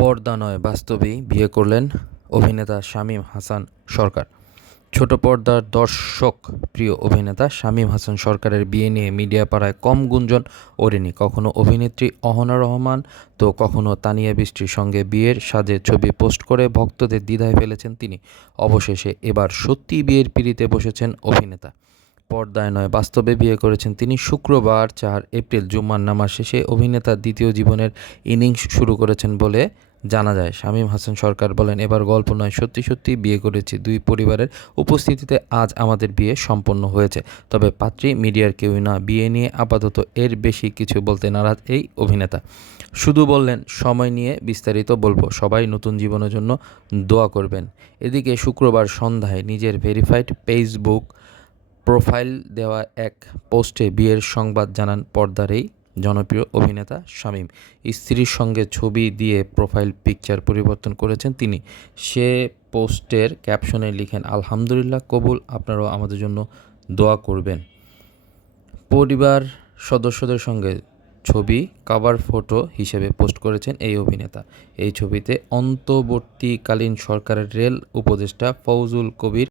পর্দা নয় বাস্তবেই বিয়ে করলেন অভিনেতা শামীম হাসান সরকার। ছোট পর্দার দর্শক প্রিয় অভিনেতা শামীম হাসান সরকারের বিয়ে নিয়ে মিডিয়া পাড়ায় কম গুঞ্জন ওড়েনি। কখনো অভিনেত্রী অহনা রহমান তো কখনো তানিয়া বৃষ্টির সঙ্গে বিয়ের সাজে ছবি পোস্ট করে ভক্তদের দ্বিধায় ফেলেছেন তিনি। অবশেষে এবার সত্যিই বিয়ের পিঁড়িতে বসেছেন অভিনেতা। পর্দায় নয় বাস্তবে বিয়ে করেছেন তিনি। শুক্রবার 4 এপ্রিল জুম্মার নামাজ শেষে অভিনেতা দ্বিতীয় জীবনের ইনিংস শুরু করেছেন বলে জানা যায়। শামীম হাসান সরকার বলেন, এবার গল্প নয়, সত্যি সত্যি বিয়ে করেছি। দুই পরিবারের উপস্থিতিতে আজ আমাদের বিয়ে সম্পন্ন হয়েছে। তবে পাত্রী মিডিয়ার কেউই না। বিয়ে নিয়ে আপাতত এর বেশি কিছু বলতে নারাজ এই অভিনেতা। শুধু বললেন, সময় নিয়ে বিস্তারিত বলবো, সবাই নতুন জীবনের জন্য দোয়া করবেন। এদিকে শুক্রবার সন্ধ্যায় নিজের ভেরিফাইড ফেসবুক প্রোফাইল দেওয়া এক পোস্টে বিয়ের সংবাদ জানান পর্দার এই জনপ্রিয় অভিনেতা শামীম। স্ত্রীর সঙ্গে ছবি দিয়ে প্রোফাইল পিকচার পরিবর্তন করেছেন তিনি। সে পোস্টের ক্যাপশনে লিখেন, আলহামদুলিল্লাহ কবুল, আপনারাও আমাদের জন্য দোয়া করবেন। পরিবার সদস্যদের সঙ্গে ছবি কভার ফটো হিসেবে পোস্ট করেছেন এই অভিনেতা। এই ছবিতে অন্তর্বর্তীকালীন সরকারের রেল উপদেষ্টা ফয়জুল কবির